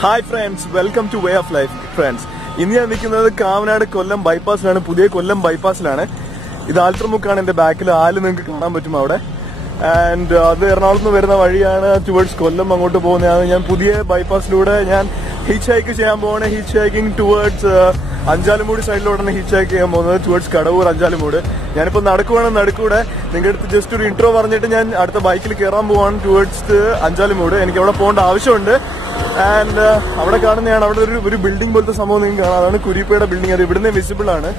Hi friends, welcome to way of life friends. ഇന്ന് ഞാൻ നിൽക്കുന്നത് കാവനാട് കൊല്ലം ബൈപ്പാസിലാണ്, പുതിയ കൊല്ലം ബൈപ്പാസിലാണ്. ഇത് ആൽത്രമുക്കാണ് എന്റെ ബാക്കിൽ. ആല് നിങ്ങൾക്ക് കാണാൻ പറ്റും അവിടെ. ആൻഡ് അത് എറണാകുളത്ത് നിന്ന് വരുന്ന വഴിയാണ് ടുവേർഡ്സ് കൊല്ലം അങ്ങോട്ട് പോകുന്നതാണ്. ഞാൻ പുതിയ ബൈപ്പാസിലൂടെ ഞാൻ ഹിച്ച് ഹൈക്ക് ചെയ്യാൻ പോകുന്നത്. ഹിച്ച് ഹൈക്കിംഗ് ടുവേർഡ്സ് അഞ്ചാലുമൂട് സൈഡിലൂടെയാണ് ഹിച്ച് ഹൈക്ക് ചെയ്യാൻ പോകുന്നത്, ടുവേർഡ്സ് കടവൂർ അഞ്ചാലുമൂട്. ഞാനിപ്പോൾ നടക്കുവാണ്. നടുക്കൂടെ നിങ്ങളുടെ അടുത്ത് ജസ്റ്റ് ഒരു ഇൻട്രോ പറഞ്ഞിട്ട് ഞാൻ അടുത്ത ബൈക്കിൽ കയറാൻ പോവാണ് ടുവേർഡ്സ് അഞ്ചാലുമൂട്. എനിക്ക് അവിടെ പോകേണ്ട ആവശ്യമുണ്ട്. ആൻഡ് അവിടെ കാണുന്നതാണ്, അവിടെ ഒരു ബിൽഡിംഗ് പോലത്തെ സംഭവം നിങ്ങൾക്ക് കാണാം. അതാണ് കുരിപ്പയുടെ ബിൽഡിംഗ്. അത് ഇവിടുന്ന് വിസിബിൾ ആണ്.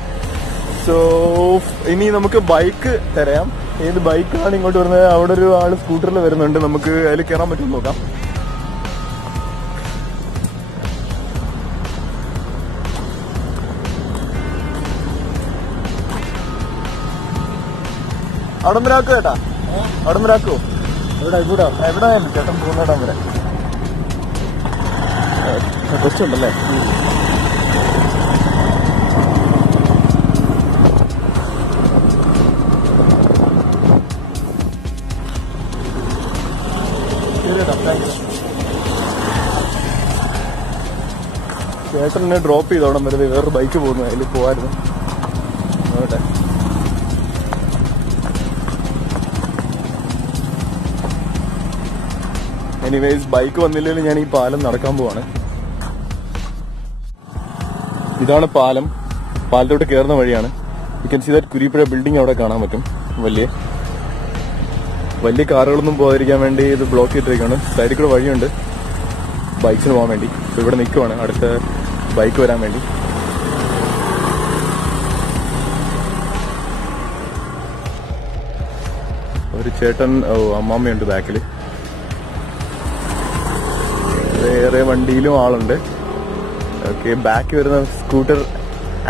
സോ ഇനി നമുക്ക് ബൈക്ക് തരാം. ഏത് ബൈക്കാണ് ഇങ്ങോട്ട് വരുന്നത്? അവിടെ ഒരു ആള് സ്കൂട്ടറിൽ വരുന്നുണ്ട്. നമുക്ക് അതിൽ കയറാൻ പറ്റും നോക്കാം. അവിടെ നിന്ന് രാക്കോ ചേട്ടാ? അവിടെ നിന്ന് രാക്കോ? എവിടെ ചേട്ടൻ പോകുന്നിടം വരെ ബസ് ഉണ്ടല്ലേ? ചേട്ടനെ ഡ്രോപ്പ് ചെയ്തോടം വരെ വേറൊരു ബൈക്ക് പോകുന്നു. അതിൽ പോവായിരുന്നു. നോക്കട്ടെ. എനിവേസ് ബൈക്ക് വന്നില്ലെങ്കിൽ ഞാൻ ഈ പാലം നടക്കാൻ പോവാണ്. ഇതാണ് പാലം. പാലത്തോട്ട് കയറുന്ന വഴിയാണ്. You can see that Kurippuzha building അവിടെ കാണാൻ പറ്റും. വലിയ കാറുകളൊന്നും പോകാതിരിക്കാൻ വേണ്ടി ഇത് ബ്ലോക്ക് ചെയ്തിരിക്കുകയാണ്. സൈഡിൽ കൂടെ വഴിയുണ്ട് ബൈക്സിന് പോകാൻ വേണ്ടി. ഇവിടെ നിൽക്കുവാണ് അടുത്ത ബൈക്ക് വരാൻ വേണ്ടി. ഒരു ചേട്ടൻ അമ്മാമ്മയുണ്ട് ബാക്കിൽ. വേറെ വണ്ടിയിലും ആളുണ്ട്. ഓക്കെ, ബാക്ക് വരുന്ന സ്കൂട്ടർ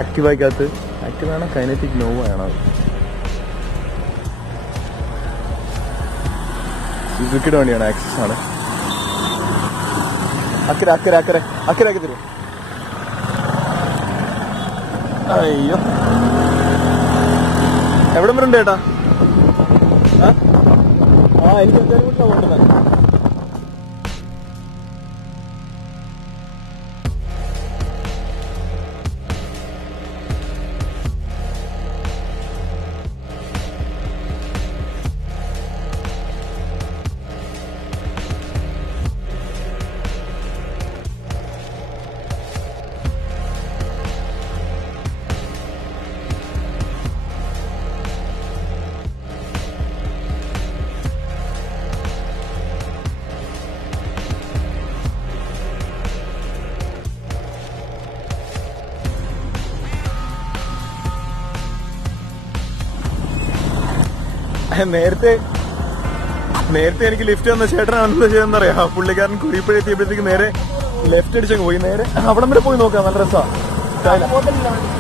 ആക്റ്റീവാക്കകത്ത്. ആക്റ്റീവാണ്, കൈനറ്റിക് നോവ ആണ്. സുസുക്കിയുടെ വണ്ടിയാണ്, ആക്സസ് ആണ്. അക്കരെ തരും. അയ്യോ, എവിടെ വരെ ഉണ്ട് ചേട്ടാ? എനിക്ക് എന്തായാലും വീട്ടിലാണ് പോകേണ്ടത്. നേരത്തെ എനിക്ക് ലിഫ്റ്റ് തന്ന ചേട്ടനാണ് എന്താ ചെയ്യുന്നറിയാം. പുള്ളിക്കാരൻ കുരിപ്പുഴ എത്തിയപ്പോഴത്തേക്ക് നേരെ ലെഫ്റ്റ് അടിച്ചങ്ങ് പോയി. നേരെ അവിടം വരെ പോയി നോക്കാം. നല്ല രസമാണ്.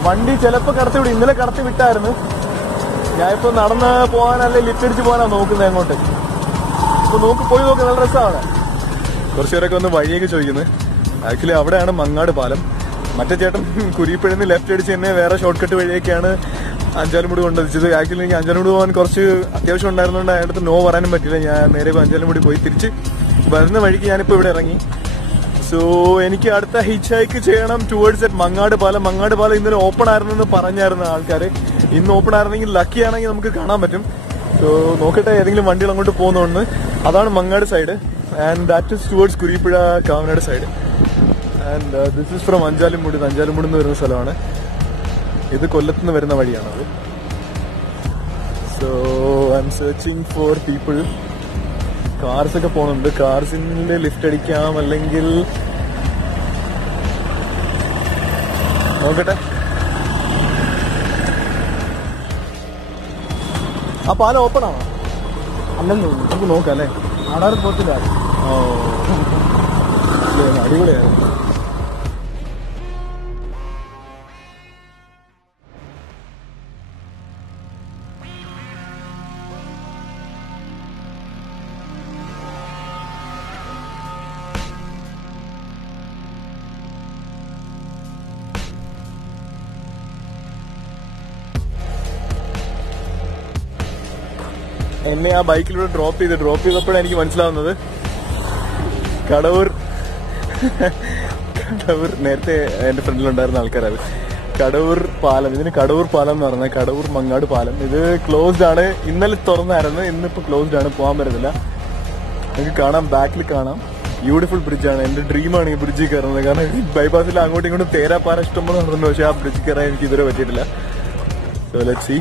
വണ്ടി ചിലപ്പോ കടത്തി വിടും. ഇന്നലെ കടത്തി വിട്ടായിരുന്നു. ഞാനിപ്പോ നടന്ന് പോകാനല്ലേ ലിഫ്റ്റ് അടിച്ച് പോകാനാ നോക്കുന്നത് അങ്ങോട്ട്. ഇപ്പൊ പോയി നോക്കാം. നല്ല രസമാണ്. കുറച്ചുപേരൊക്കെ ഒന്ന് വഴിയൊക്കെ ചോദിക്കുന്നത്. ആക്ച്വലി അവിടെയാണ് മങ്ങാട് പാലം. മറ്റേ ചേട്ടൻ കുരിപ്പുഴന്ന് ലെഫ്റ്റ് അടിച്ച് തന്നെ വേറെ ഷോർട്ട് കട്ട് വഴിയൊക്കെയാണ് അഞ്ചാലുമൂട് കൊണ്ടെത്തിച്ചത്. ആക്ച്വലി എനിക്ക് അഞ്ചാലുമൂട് പോകാൻ കുറച്ച് അത്യാവശ്യം ഉണ്ടായിരുന്നതുകൊണ്ട് അതിനടുത്ത് നോ പറയാനും പറ്റില്ല. ഞാൻ നേരെ അഞ്ചാലുമൂടി പോയി തിരിച്ച് വരുന്ന വഴിക്ക് ഞാനിപ്പോൾ ഇവിടെ ഇറങ്ങി. സോ എനിക്ക് അടുത്ത ഹിച്ച് ഹൈക്ക് ചെയ്യണം ടുവേർഡ്സ് അറ്റ് മങ്ങാട് പാലം. മങ്ങാട് പാലം ഇന്നലെ ഓപ്പൺ ആയിരുന്നെന്ന് പറഞ്ഞായിരുന്നു ആൾക്കാർ. ഇന്ന് ഓപ്പൺ ആയിരുന്നെങ്കിൽ ലക്കി ആണെങ്കിൽ നമുക്ക് കാണാൻ പറ്റും. സോ നോക്കട്ടെ ഏതെങ്കിലും വണ്ടികൾ അങ്ങോട്ട് പോകുന്നോണ്ട്. അതാണ് Mangad side. And that is towards Kurippuzha Kavanad side. And this is from Anchalumoodu. ഇത് അഞ്ചാലുമൂട് എന്ന് വരുന്ന സ്ഥലമാണ്. ഇത് കൊല്ലത്ത് നിന്ന് വരുന്ന വഴിയാണത്. So I am searching for people. Cars ഒക്കെ പോകുന്നുണ്ട്. കാർസിന്റെ ലിഫ്റ്റ് അടിക്കാം, അല്ലെങ്കിൽ നോക്കട്ടെ. ആ പാലം ഓപ്പൺ ആണോ? അല്ലെന്ന് നമുക്ക് നോക്കാം അല്ലേ? ആടാറ് പോത്തില്ല. അടിപൊളിയായിരുന്നു. എന്നെ ആ ബൈക്കിലൂടെ ഡ്രോപ്പ് ചെയ്തപ്പോഴാണ് എനിക്ക് മനസ്സിലാവുന്നത് കടവൂർ കടവൂർ, നേരത്തെ എന്റെ ഫ്രണ്ടിലുണ്ടായിരുന്ന ആൾക്കാരത്. കടവൂർ പാലം, ഇതിന് കടവൂർ പാലം എന്ന് പറഞ്ഞാൽ കടവൂർ മങ്ങാട് പാലം. ഇത് ക്ലോസ്ഡ് ആണ്, ഇന്നലെ തുറന്നായിരുന്നു, ഇന്നിപ്പോ ക്ലോസ്ഡ് ആണ്, പോകാൻ പറ്റത്തില്ല. നിങ്ങൾക്ക് കാണാം, ബാക്കിൽ കാണാം. ബ്യൂട്ടിഫുൾ ബ്രിഡ്ജാണ്. എന്റെ ഡ്രീമാണ് ഈ ബ്രിഡ്ജിൽ കയറുന്നത്. കാരണം ബൈപ്പാസിൽ അങ്ങോട്ടും ഇങ്ങോട്ടും തേരാപ്പാറ ഇഷ്ടംപോലെ നടന്നു, പക്ഷെ ആ ബ്രിഡ്ജിൽ കയറാൻ എനിക്ക് ഇതുവരെ പറ്റിയിട്ടില്ല. So let's see.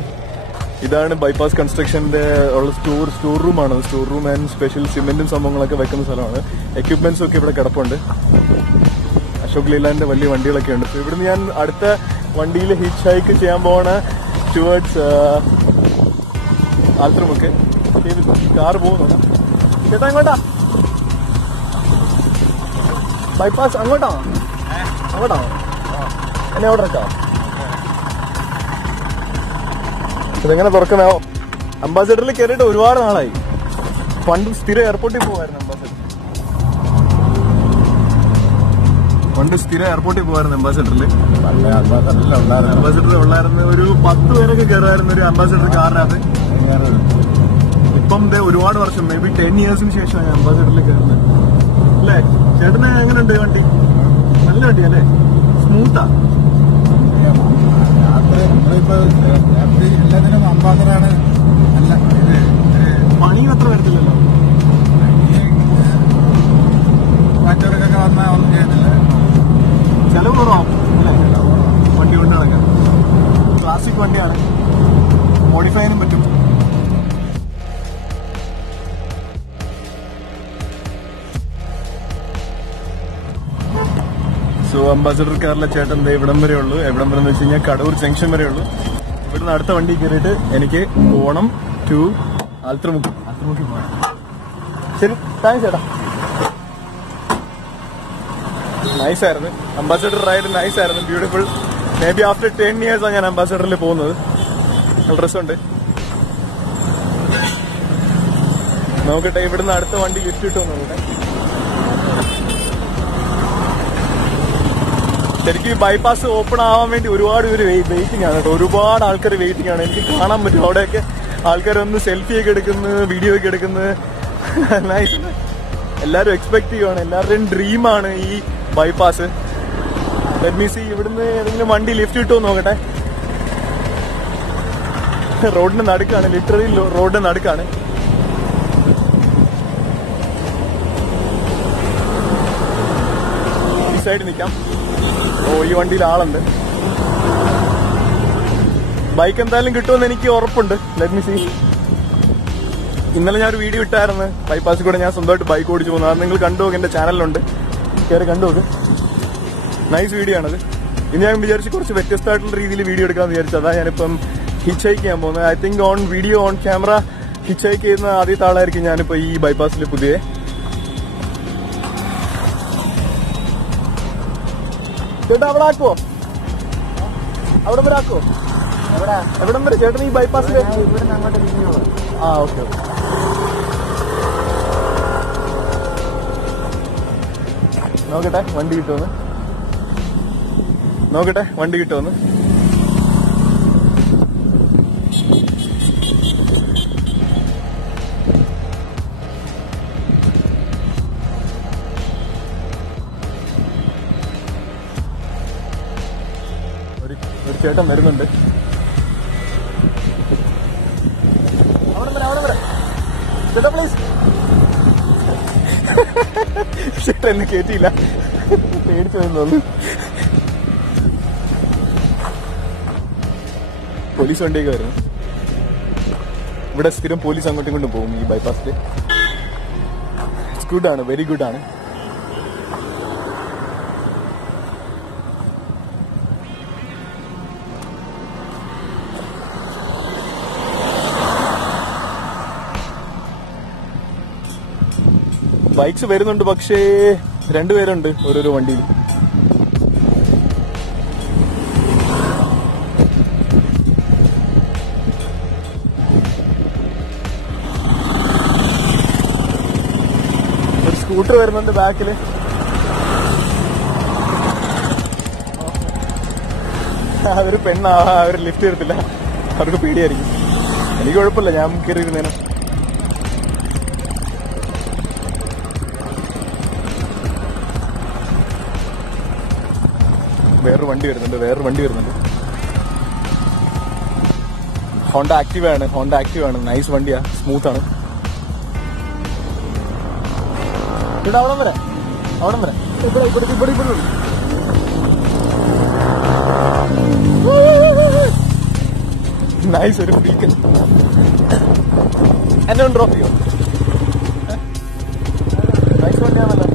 ഇതാണ് ബൈപ്പാസ് കൺസ്ട്രക്ഷന്റെ ഉള്ള സ്റ്റോർ റൂമാണ്. സ്റ്റോർ റൂം ആൻഡ് സ്പെഷ്യൽ സിമെന്റും സംഭവങ്ങളൊക്കെ വെക്കുന്ന സ്ഥലമാണ്. എക്യുപ്മെന്റ്സും ഒക്കെ ഇവിടെ കിടപ്പുണ്ട്. അശോക് ലീലാൻഡിന്റെ വലിയ വണ്ടികളൊക്കെ ഉണ്ട്. സോ ഇവിടുന്ന് ഞാൻ അടുത്ത വണ്ടിയിൽ ഹിച്ച് ഹൈക്ക് ചെയ്യാൻ പോവാണ് ടുവേർഡ്സ് ആൽത്രമുക്ക്. കാർ പോകുന്നുണ്ട്. ചേട്ടാ എങ്ങോട്ടാ? ബൈപ്പാസ് അങ്ങോട്ടാണോ? അങ്ങോട്ടാണോ? എന്നെ ഓർഡർ ഇട്ടോ? ഇതെങ്ങനെ തുറക്കണോ? അംബാസഡറിൽ കയറിയിട്ട് ഒരുപാട് നാളായി. പണ്ട് സ്ഥിരം എയർപോർട്ടിൽ പോകുമായിരുന്നു അംബാസഡറിൽ. അംബാസഡറിൽ ഉള്ളായിരുന്നു ഒരു 10 പേരൊക്കെ കയറുമായിരുന്നു ഒരു അംബാസഡർ കാറിനകത്ത്. ഇപ്പം ഒരുപാട് വർഷം, മേ ബി 10 yearsന് ശേഷമാണ് അംബാസഡറിൽ കയറുന്നത്. അല്ലേ ചേട്ടന് എങ്ങനെയുണ്ട് വണ്ടി? നല്ല വണ്ടിയല്ലേ? സ്മൂത്താ? എല്ലാത്തിനും അംബാസഡറാണ്. പണിയും അത്ര വരത്തില്ലല്ലോ. മറ്റവർക്കൊക്കെ വന്നാൽ ഒന്നും ചെയ്യത്തില്ല. ചെലവ് കുറവാകും അല്ലേ വണ്ടി കൊണ്ട് നടക്കാൻ? ക്ലാസിക് വണ്ടിയാണ്, മോഡിഫൈ ചെയ്യാനും പറ്റും. സോ അംബാസഡർ കാറിലെ ചേട്ടൻ ഇവിടം വരെ ഉള്ളൂ. എവിടം വരെ എന്ന് വെച്ച് കഴിഞ്ഞാൽ കടവൂർ ജംഗ്ഷൻ വരെ ഉള്ളൂ. ഇവിടുന്ന് അടുത്ത വണ്ടി കയറിയിട്ട് എനിക്ക് പോകണം ടു ആൽത്രമുക്ക് പോകണം. ശരി, താങ്ക്സ് ചേട്ടാ. നൈസായിരുന്നു അംബാസഡർ റൈഡ്, നൈസായിരുന്നു, beautiful. May be after 10 years ആണ് ഞാൻ അംബാസഡറിൽ പോകുന്നത്. നല്ല രസമുണ്ട്. നോക്കട്ടെ ഇവിടുന്ന് അടുത്ത വണ്ടി ലിഫ്റ്റ് കിട്ടുമോ നോക്കട്ടെ. ശരിക്കും ഈ ബൈപ്പാസ് ഓപ്പൺ ആവാൻ വേണ്ടി ഒരുപാട് പേര് വെയിറ്റിംഗ് ആണ് കേട്ടോ. ഒരുപാട് ആൾക്കാർ വെയിറ്റിംഗ് ആണ്. എനിക്ക് കാണാൻ പറ്റും അവിടെയൊക്കെ ആൾക്കാർ ഒന്ന് സെൽഫിയൊക്കെ എടുക്കുന്നത്, വീഡിയോ ഒക്കെ എടുക്കുന്നത്. നൈസ്. എല്ലാവരും എക്സ്പെക്ട് ചെയ്യുവാണ്, എല്ലാവരുടെയും ഡ്രീമാണ് ഈ ബൈപ്പാസ്. ലെറ്റ് മീ സീ ഇവിടുന്ന് ഏതെങ്കിലും വണ്ടി ലിഫ്റ്റ് കിട്ടുമോ നോക്കട്ടെ. റോഡിന് നടുക്കാണ്, ലിറ്ററലി റോഡിന് നടുക്കാണ്. ഈ സൈഡ് നിൽക്കാം. ഓ, ഈ വണ്ടിയിൽ ആളുണ്ട്. ബൈക്ക് എന്തായാലും കിട്ടുമെന്ന് എനിക്ക് ഉറപ്പുണ്ട്. Let me see. ഇന്നലെ ഞാനൊരു വീഡിയോ ഇട്ടായിരുന്നു ബൈപ്പാസിൽ കൂടെ ഞാൻ സ്വന്തമായിട്ട് ബൈക്ക് ഓടിച്ചു പോകുന്നത്. അത് നിങ്ങൾ കണ്ടുപോകും, എന്റെ ചാനലിലുണ്ട്, കയറി കണ്ടുപോകും. നൈസ് വീഡിയോ ആണത്. ഇനി ഞാൻ വിചാരിച്ച് കുറച്ച് വ്യത്യസ്തമായിട്ടുള്ള രീതിയിൽ വീഡിയോ എടുക്കാമെന്ന് വിചാരിച്ചു. അതാ ഞാനിപ്പം ഹിച്ച് ഹൈക്ക് ചെയ്യാൻ പോകുന്നത്. I think on video on camera hitch hike ചെയ്യുന്ന ആദ്യത്തെ ആളായിരിക്കും ഞാനിപ്പോ ഈ ബൈപ്പാസിൽ പുതിയ. ചേട്ടാ അവിടെ ആക്കുവോ? അവിടെ വരെ ആക്കുവോ? എവിടം വരെ ചേട്ടൻ ഈ ബൈപ്പാസിൽ? ഇവിടുന്ന് അങ്ങോട്ട് തിരിഞ്ഞു പോകും. ആ ഓക്കെ ഓക്കെ. നോക്കട്ടെ വണ്ടി കിട്ടുമെന്ന്. ഒരു ചേട്ടൻ വരുന്നുണ്ട്. അവിടെ വരെ ചേട്ടാ പ്ലീസ്. ചേട്ടാ എന്നെ കയറ്റിയില്ല, പേടിച്ചു തോന്നുന്നു. പോലീസ് വണ്ടിയൊക്കെ വരുന്നു. ഇവിടെ സ്ഥിരം പോലീസ് അങ്ങോട്ടും ഇങ്ങോട്ടും പോകും ഈ ബൈപ്പാസിൽ. ഇറ്റ്സ് ഗുഡാണ്, വെരി ഗുഡാണ്. ബൈക്സ് വരുന്നുണ്ട്, പക്ഷേ 2 പേരുണ്ട് ഓരോരോ വണ്ടിയിൽ. ഒരു സ്കൂട്ടർ വരുന്നുണ്ട് ബാക്കില്. അതൊരു പെണ്ണാ, അവർ ലിഫ്റ്റ് തരത്തില്ല, അവർക്ക് പേടിയായിരിക്കും. എനിക്ക് കുഴപ്പമില്ല, ഞാൻ കയറിയിരുന്നേനെ. വേറൊരു വണ്ടി വരുന്നുണ്ട്. ഹോണ്ട ആക്റ്റീവ് ആണ്. നൈസ് വണ്ടിയാ, സ്മൂത്ത് ആണ്. ഇവിടെ അവിടം വരെ ഇവിടെ നൈസ് ഒരു ഫ്രീക്കൻ. എന്നെ ഒന്ന് ഡ്രോപ്പ് ചെയ്യോ? നൈസ് വണ്ടിയാണല്ലോ.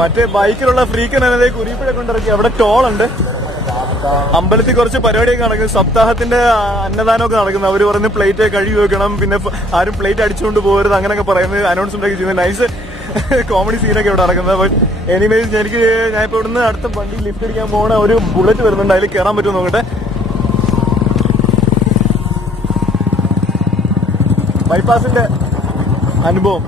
മറ്റേ ബൈക്കിലുള്ള ഫ്രീക്കൻ എന്നത് കുരിപ്പുഴ കൊണ്ടിറക്കി. അവിടെ ടോളുണ്ട്. അമ്പലത്തിൽ കുറച്ച് പരിപാടിയൊക്കെ നടക്കുന്നത്, സപ്താഹത്തിന്റെ അന്നദാനമൊക്കെ നടക്കുന്നത്. അവര് പറഞ്ഞ് പ്ലേറ്റ് കഴുകി വെക്കണം, പിന്നെ ആരും പ്ലേറ്റ് അടിച്ചുകൊണ്ട് പോകരുത്, അങ്ങനെയൊക്കെ പറയുന്നത് അനൗൺസ്മെന്റ് ഒക്കെ ചെയ്യുന്നത്. നൈസ് കോമഡി സീനൊക്കെ ഇവിടെ നടക്കുന്നത്. അപ്പൊ എനിവേസ് ഞാൻ ഇപ്പൊ ഇവിടുന്ന് അടുത്ത വണ്ടി ലിഫ്റ്റ് അടിക്കാൻ പോകണ ഒരു ബുള്ളറ്റ് വരുന്നുണ്ട്. അതിൽ കയറാൻ പറ്റുമോ നോക്കട്ടെ. ബൈപ്പാസിന്റെ അനുഭവം.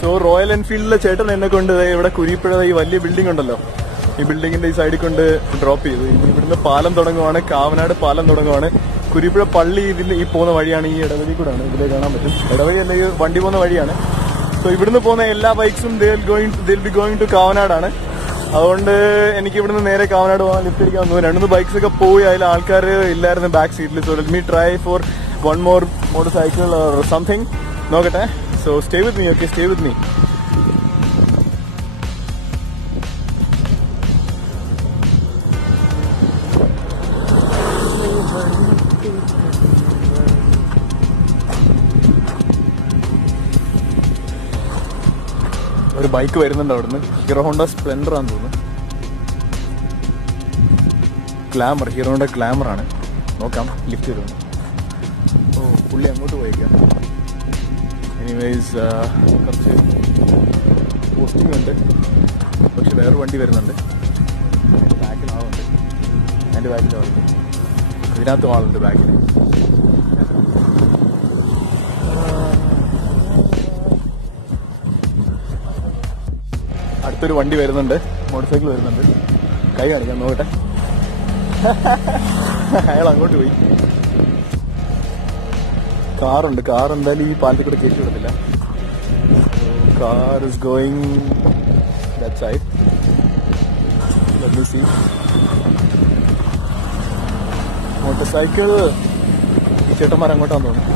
സോ റോയൽ എൻഫീൽഡിലെ ചേട്ടൻ എന്നെ കൊണ്ട് ഇവിടെ കുരിപ്പുഴ ഈ വലിയ ബിൽഡിംഗ് ഉണ്ടല്ലോ, ഈ ബിൽഡിങ്ങിന്റെ ഈ സൈഡിൽ കൊണ്ട് ഡ്രോപ്പ് ചെയ്തു. ഇവിടുന്ന് പാലം തുടങ്ങുവാണ്, കാവനാട് പാലം തുടങ്ങുവാണ്. കുരിപ്പുഴ പള്ളി ഈ പോകുന്ന വഴിയാണ്, ഈ ഇടവഴി കൂടാണ്. ഇതിലെ കാണാൻ പറ്റും. ഇടവഴി അല്ല, ഈ വണ്ടി പോകുന്ന വഴിയാണ്. സോ ഇവിടുന്ന് പോകുന്ന എല്ലാ ബൈക്സും ദിൽ ബി ഗോയിങ് ടു കാവനാടാണ്. അതുകൊണ്ട് എനിക്ക് ഇവിടുന്ന് നേരെ കാവനാട് പോകാൻ ലിഫ്റ്റ് അടിക്കാൻ വന്നു. 2 ബൈക്സ് ഒക്കെ പോയി, അതിൽ ആൾക്കാർ ഇല്ലായിരുന്നു ബാക്ക് സീറ്റിൽ. So let me try four one more motor cycle or something. നോക്കട്ടെ. So stay with me, okay? Stay with me. ഒരു ബൈക്ക് വരുന്നുണ്ട് അവിടുന്ന്. ഹീറോ ഹോണ്ട സ്പ്ലെൻഡർ ആണെന്ന് തോന്നുന്നു. ഹീറോ ഹോണ്ട ഗ്ലാമർ ആണ്. നോക്കാം ലിഫ്റ്റ് വരുന്നു. ഓ, പുള്ളി അങ്ങോട്ട് പോയേക്കാം. എനിവേസ് കുറച്ച് പോസ്റ്റിംഗ് ഉണ്ട്, പക്ഷെ വേറൊരു വണ്ടി വരുന്നുണ്ട്. ബാക്കിൽ ആളുണ്ട്, എൻ്റെ ബാക്കിൽ ആളുണ്ട്, ഇതിനകത്തും ആളുണ്ട് ബാക്കിൽ. അടുത്തൊരു വണ്ടി വരുന്നുണ്ട്, മോട്ടോർ സൈക്കിൾ വരുന്നുണ്ട്. കൈ കാണിക്കാം, നോക്കട്ടെ. അയാൾ അങ്ങോട്ട് പോയി. കാറുണ്ട്. കാർ എന്തായാലും ഈ പാലത്തിൽ കൂടെ കയറ്റി വിടത്തില്ല. Car is going that side. Let me see. Motorcycle ഈ ചേട്ടന്മാർ അങ്ങോട്ടാന്ന് തോന്നുന്നു.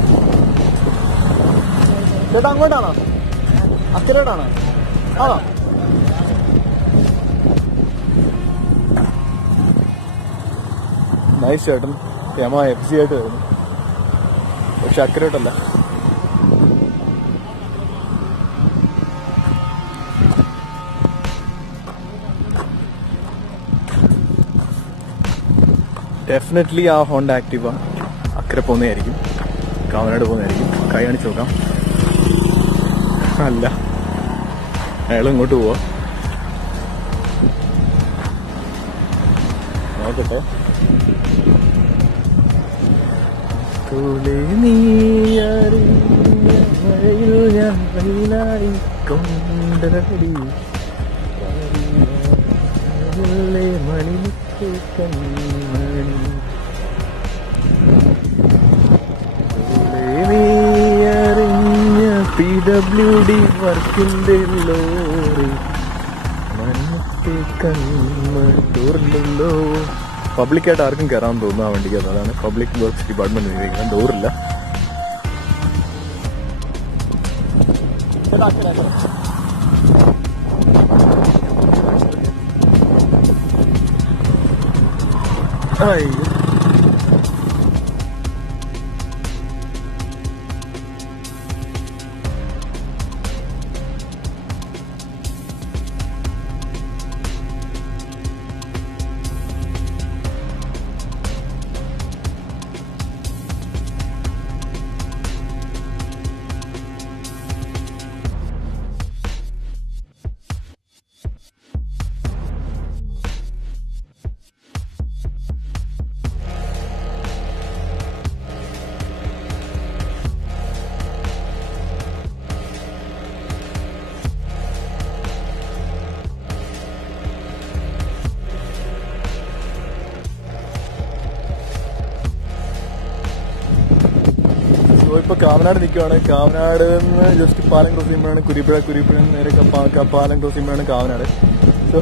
ചേട്ടാ അങ്ങോട്ടാണോ? അക്കരോട്ടാണോ? ആണോ? നൈസ് ചേട്ടൻ. യമ FC ആയിട്ട് വരുന്നു, പക്ഷെ അക്കരോട്ടല്ല. ഡെഫിനറ്റ്ലി ആ ഹോണ്ട ആക്റ്റീവ അക്കരെ പോകുന്നതായിരിക്കും, കാവനാട് പോകുന്നതായിരിക്കും. കൈ കാണിച്ച് നോക്കാം. അല്ല, അയാൾ ഇങ്ങോട്ട് പോവാ. നോക്കട്ടെ. നീ അറിഞ്ഞ മഴയിൽ ഞാൻ വെയിലായി കൊണ്ടടി മണിക്ക് കൺമണി. നീ അറിഞ്ഞ PWD വർക്കിന്റെ ലോറി മണിക്ക് കൺമണി ഡോറില്ലല്ലോ. പബ്ലിക്കായിട്ട് ആർക്കും കയറാൻ തോന്നുന്നു ആ വണ്ടിക്ക്. അതാണ് പബ്ലിക് വർക്ക്സ് ഡിപ്പാർട്ട്മെന്റ്. ഡോറില്ല. ഇപ്പൊ കാവനാട് നിൽക്കുവാണ്. കാവനാട് നിന്ന് ജസ്റ്റ് പാലം ക്രോസ് ചെയ്യുമ്പോഴാണ് കുരിപ്പുഴ നേരെ പാലം ക്രോസ് ചെയ്യുമ്പോഴാണ് കാവനാട്. സോ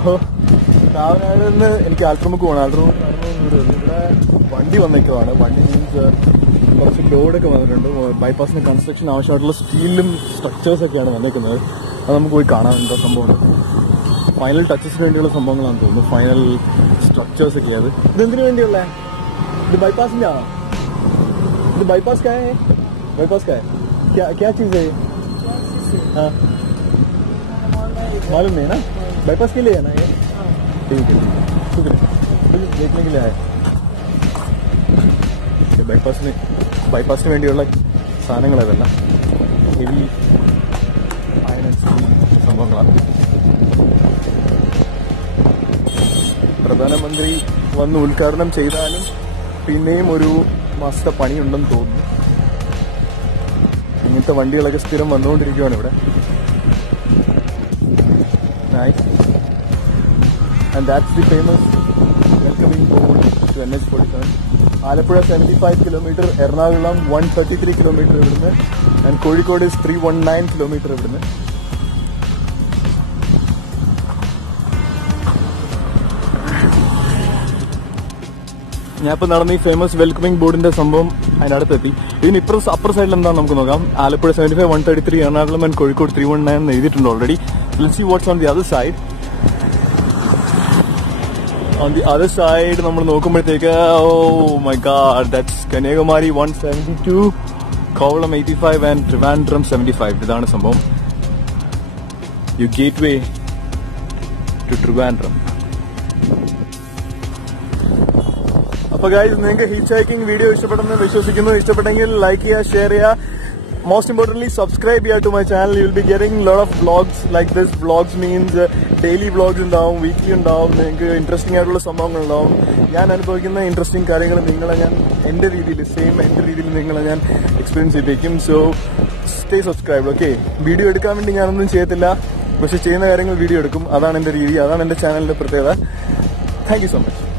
കാവനാട് നിന്ന് എനിക്ക് ആൽട്രമുക്ക് പോകണം. ആൽട്രമുക്ക് ഇവിടെ വണ്ടി വന്നേക്കുവാണ്. വണ്ടി മീൻസ് കുറച്ച് ലോഡൊക്കെ വന്നിട്ടുണ്ട്. ബൈപ്പാസിന് കൺസ്ട്രക്ഷൻ ആവശ്യമായിട്ടുള്ള സ്റ്റീലും സ്ട്രക്ചേഴ്സൊക്കെയാണ് വന്നേക്കുന്നത്. അത് നമുക്ക് പോയി കാണാൻ എന്താ സംഭവമുണ്ട്. ഫൈനൽ ടച്ചസിന് വേണ്ടിയുള്ള സംഭവങ്ങളാണെന്ന് തോന്നുന്നു. ഫൈനൽ സ്ട്രക്ചേഴ്സ് ഒക്കെ അത്. ഇതെന്തിനു വേണ്ടിയുള്ള? ഇത് ബൈപ്പാസിന്റെ ആണോ? ഇത് बाईपास का है? बाईपास का है? क्या चीज है? हाँ मालूम नहीं ना. बाईपास के लिए है ना ये? ठीक है शुक्रिया. देखने के लिए आए. ബൈപ്പാസിന് വേണ്ടിയുള്ള സാധനങ്ങളതെല്ലാം ഹെവി അയൺ ആൻഡ് സ്റ്റീൽ സംഭവങ്ങളാണ്. പ്രധാനമന്ത്രി വന്ന് ഉദ്ഘാടനം ചെയ്താലും പിന്നെയും ഒരു മാസത്തെ പണിയുണ്ടെന്ന് തോന്നുന്നു. ഇങ്ങനത്തെ വണ്ടികളൊക്കെ സ്ഥിരം വന്നുകൊണ്ടിരിക്കുകയാണ് ഇവിടെ. Nice. And that's the famous welcoming board to NH47. Alappuzha 75 kilometre, Ernakulam 133 kilometre ഇവിടുന്ന്, ആൻഡ് കോഴിക്കോട് 319 കിലോമീറ്റർ ഇവിടുന്ന്. ഞാൻ ഇപ്പൊ നടന്ന ഈ ഫേമസ് വെൽക്കമിംഗ് ബോർഡിന്റെ സംഭവം അതിനടുത്തെത്തി. ഇതിന് അപ്പർ സൈഡിൽ എന്താണെന്ന് നമുക്ക് നോക്കാം. ആലപ്പുഴ 75, 133, എറണാകുളം ആൻഡ് കോഴിക്കോട് 319 എന്ന് എഴുതിയിട്ടുണ്ട് already. Let's see what's on the other side. On the other side നമ്മൾ നോക്കുമ്പോഴത്തേക്ക് oh my god, that's Kanyakumari 172, Kovalam 85 and Trivandrum 75. ഇതാണ് സംഭവം. You gateway to Trivandrum. അപ്പൊ ഗൈസ്, നിങ്ങൾക്ക് ഹിച്ച് ഹൈക്കിംഗ് വീഡിയോ ഇഷ്ടപ്പെടുന്ന വിശ്വസിക്കുന്നു. ഇഷ്ടപ്പെട്ടെങ്കിൽ ലൈക്ക് ചെയ്യുക, ഷെയർ ചെയ്യുക. മോസ്റ്റ് ഇമ്പോർട്ടന്റ്ലി സബ്സ്ക്രൈബ് ചെയ്യുക to my channel. You will be getting lot of vlogs like this. Vlogs means daily vlogs ഉണ്ടാവും, വീക്ക്ലി ഉണ്ടാവും. നിങ്ങൾക്ക് ഇൻട്രസ്റ്റിംഗ് ആയിട്ടുള്ള സംഭവങ്ങൾ ഉണ്ടാവും. ഞാൻ അനുഭവിക്കുന്ന ഇൻട്രസ്റ്റിംഗ് കാര്യങ്ങൾ നിങ്ങളെ ഞാൻ എന്റെ രീതിയിൽ നിങ്ങളെ ഞാൻ എക്സ്പീരിയൻസ് ചെയ്യിപ്പിക്കും. So stay subscribe. Okay, video എടുക്കാൻ വേണ്ടി ഞാനൊന്നും ചെയ്യത്തില്ല, പക്ഷെ ചെയ്യുന്ന കാര്യങ്ങൾ വീഡിയോ എടുക്കും. അതാണ് എന്റെ രീതി, അതാണ് എന്റെ ചാനലിന്റെ പ്രത്യേകത. Thank you so much.